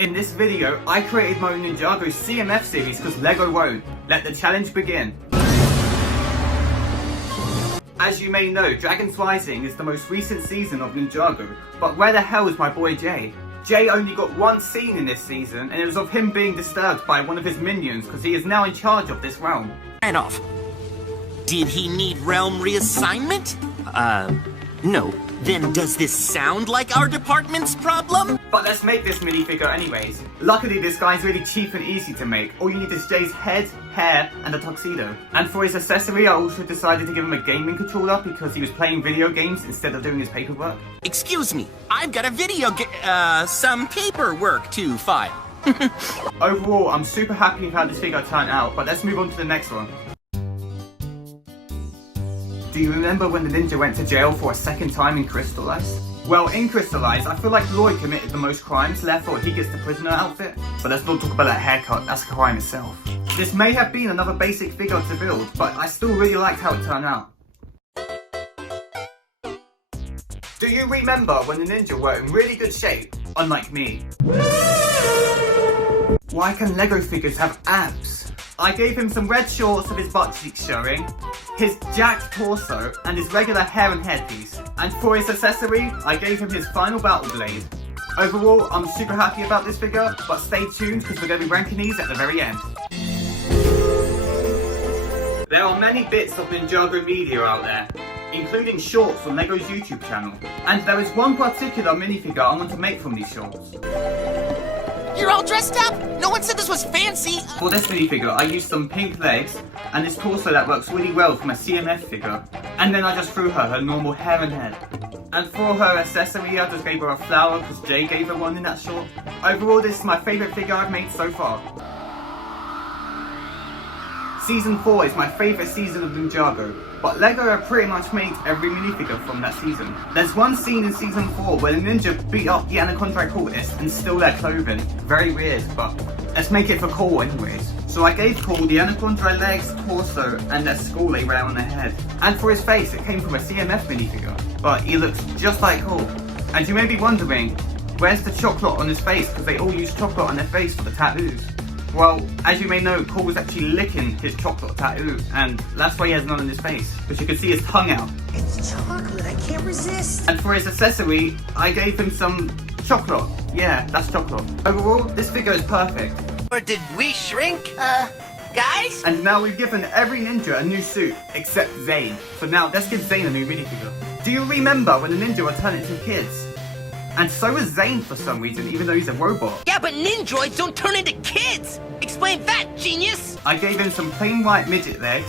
In this video, I created my own Ninjago CMF series because LEGO won't. Let the challenge begin. As you may know, Dragons Rising is the most recent season of Ninjago, but where the hell is my boy Jay? Jay only got one scene in this season, and it was of him being disturbed by one of his minions because he is now in charge of this realm. And off. Did he need realm reassignment? No. Then does this sound like our department's problem? But let's make this minifigure anyways. Luckily this guy's really cheap and easy to make. All you need is Jay's head, hair, and a tuxedo. And for his accessory I also decided to give him a gaming controller because he was playing video games instead of doing his paperwork. Excuse me, I've got a some paperwork to file. Overall, I'm super happy with how this figure turned out, but let's move on to the next one. Do you remember when the ninja went to jail for a second time in Crystallize? Well, in Crystallize, I feel like Lloyd committed the most crimes, therefore he gets the prisoner outfit. But let's not talk about that haircut, that's a crime itself. This may have been another basic figure to build, but I still really liked how it turned out. Do you remember when the ninja were in really good shape, unlike me? Why can LEGO figures have abs? I gave him some red shorts with his butt cheeks showing, his jacked torso, and his regular hair and headpiece. And for his accessory, I gave him his final battle blade. Overall, I'm super happy about this figure, but stay tuned because we're going to be ranking these at the very end. There are many bits of Ninjago media out there, including shorts on LEGO's YouTube channel. And there is one particular minifigure I want to make from these shorts. You're all dressed up? No one said this was fancy. For this minifigure, I used some pink legs and this torso that works really well from a CMF figure. And then I just threw her normal hair and head. And for her accessory, I just gave her a flower because Jay gave her one in that short. Overall, this is my favourite figure I've made so far. Season 4 is my favourite season of Ninjago, but LEGO have pretty much made every minifigure from that season. There's one scene in Season 4 where the ninja beat up the Anaconda cultists and stole their clothing. Very weird, but let's make it for Cole anyways. So I gave Cole the Anaconda legs, torso, and that skull they wear on their head. And for his face, it came from a CMF minifigure, but he looks just like Cole. And you may be wondering, where's the chocolate on his face? Because they all use chocolate on their face for the tattoos. Well, as you may know, Cole was actually licking his chocolate tattoo, and that's why he has none on his face, because you can see his tongue out. It's chocolate, I can't resist. And for his accessory, I gave him some chocolate. Yeah, that's chocolate. Overall, this figure is perfect. Or did we shrink? Guys? And now we've given every ninja a new suit, except Zane. So now, let's give Zane a new minifigure. Do you remember when the ninja were turning into kids? And so is Zane for some reason, even though he's a robot. Yeah, but ninjoids don't turn into kids! Explain that, genius! I gave him some plain white midget legs.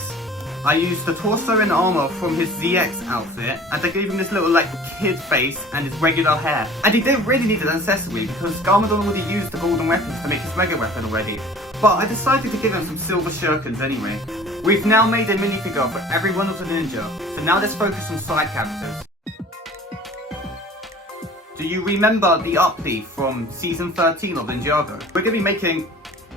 I used the torso and armor from his Zeatrix outfit, and I gave him this little kid face and his regular hair. And he didn't really need an accessory because Garmadon already used the golden weapons to make his mega weapon already. But I decided to give him some silver shurikens anyway. We've now made a minifigure for every one of the ninja, so now let's focus on side characters. Do you remember the Uppy from Season 13 of Ninjago? We're going to be making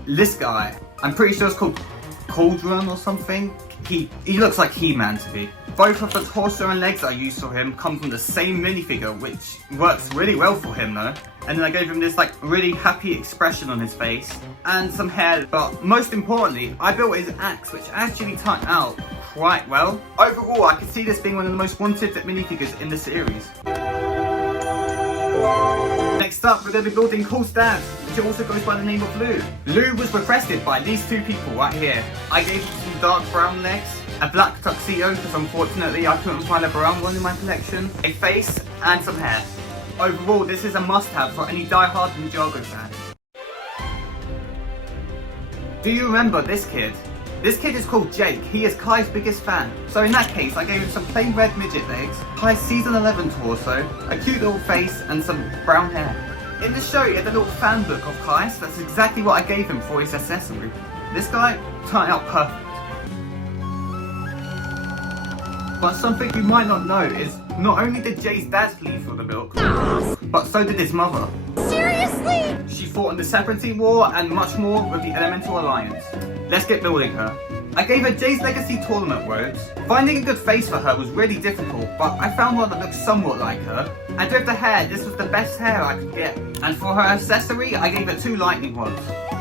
this guy. I'm pretty sure it's called Cauldron or something. He looks like He-Man to me. Both of the torso and legs I used for him come from the same minifigure, which works really well for him though. And then I gave him this really happy expression on his face and some hair. But most importantly, I built his axe, which actually turned out quite well. Overall, I could see this being one of the most wanted minifigures in the series. Next up, we're going to be building Cool Stabs, which also goes by the name of Lou. Lou was requested by these two people right here. I gave him some dark brown legs, a black tuxedo, because unfortunately I couldn't find a brown one in my collection, a face, and some hair. Overall, this is a must-have for any die-hard Ninjago fan. Do you remember this kid? This kid is called Jake. He is Kai's biggest fan. So in that case, I gave him some plain red midget legs, Kai's Season 11 torso, a cute little face, and some brown hair. In the show, he had a little fan book of Kai, so that's exactly what I gave him for his accessory. This guy turned out perfect. But something you might not know is, not only did Jay's dad leave for the milk, but so did his mother. Seriously? She fought in the Serpentine War and much more with the Elemental Alliance. Let's get building her. I gave her Jay's Legacy tournament robes. Finding a good face for her was really difficult, but I found one that looked somewhat like her. And with the hair, this was the best hair I could get. And for her accessory, I gave her 2 lightning rods.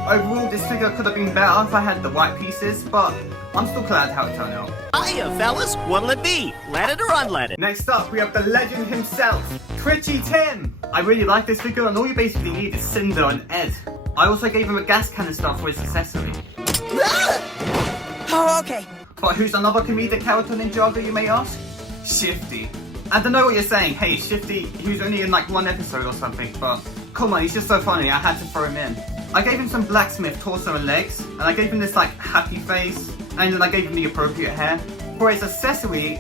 Overall, this figure could have been better if I had the white pieces, but I'm still glad how it turned out. Hiya, fellas. What'll it be? Let it or unlet it? Next up, we have the legend himself, Twitchy Tim. I really like this figure, and all you basically need is Cinder and Ed. I also gave him a gas canister for his accessory. Oh, okay. But who's another comedic character Ninjago, you may ask? Shifty. And I know what you're saying, hey, Shifty, he was only in like 1 episode or something, but come on, he's just so funny, I had to throw him in. I gave him some blacksmith torso and legs, and I gave him this like happy face, and then I gave him the appropriate hair. For his accessory,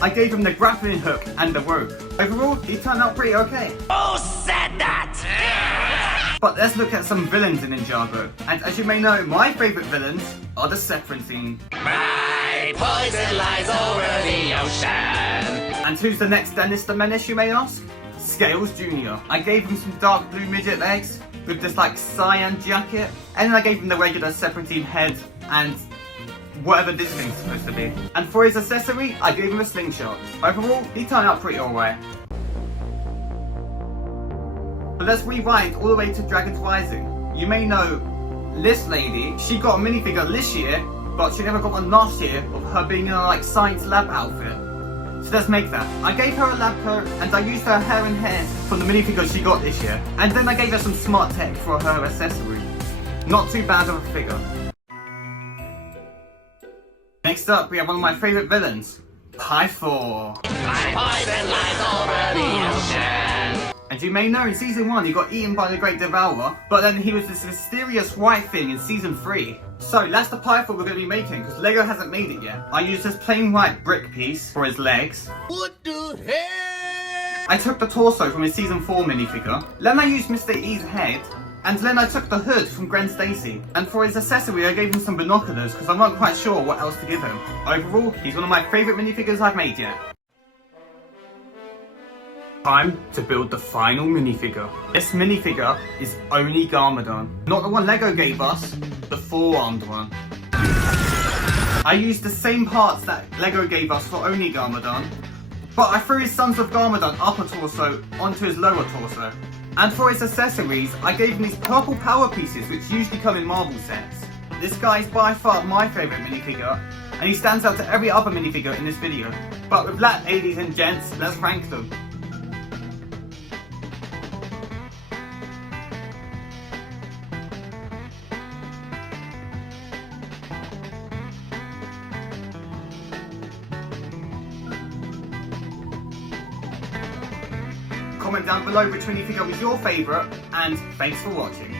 I gave him the grappling hook and the rope. Overall, he turned out pretty okay. Who said that? But let's look at some villains in Ninjago. And as you may know, my favourite villains are the Serpentine. My poison lies over the ocean. And who's the next Dennis the Menace, you may ask? Scales Jr. I gave him some dark blue midget legs with this like cyan jacket. And then I gave him the regular Serpentine head and whatever this thing's supposed to be. And for his accessory, I gave him a slingshot. Overall, he turned out pretty alright. But let's rewind all the way to Dragons Rising. You may know this lady, she got a minifigure this year, but she never got one last year of her being in a like science lab outfit. So let's make that. I gave her a lab coat and I used her hair and hair from the minifigure she got this year. And then I gave her some smart tech for her accessory. Not too bad of a figure. Next up, we have one of my favourite villains, P.I.X.A.L. My poison lies over the ocean. And you may know in Season 1 he got eaten by the Great Devourer, but then he was this mysterious white thing in Season 3. So that's the P.I.X.A.L we're going to be making, because LEGO hasn't made it yet. I used this plain white brick piece for his legs. What the hell? I took the torso from his Season 4 minifigure. Then I used Mr. E's head. And then I took the hood from Gwen Stacy. And for his accessory I gave him some binoculars because I wasn't quite sure what else to give him. Overall, he's one of my favourite minifigures I've made yet. Time to build the final minifigure. This minifigure is only Garmadon. Not the one LEGO gave us, the 4-armed one. I used the same parts that LEGO gave us for only Garmadon, but I threw his Sons of Garmadon upper torso onto his lower torso. And for his accessories, I gave him these purple power pieces which usually come in Marvel sets. This guy is by far my favourite minifigure, and he stands out to every other minifigure in this video. But with that, ladies and gents, let's rank them. Comment down below which minifigure was your favourite, and thanks for watching.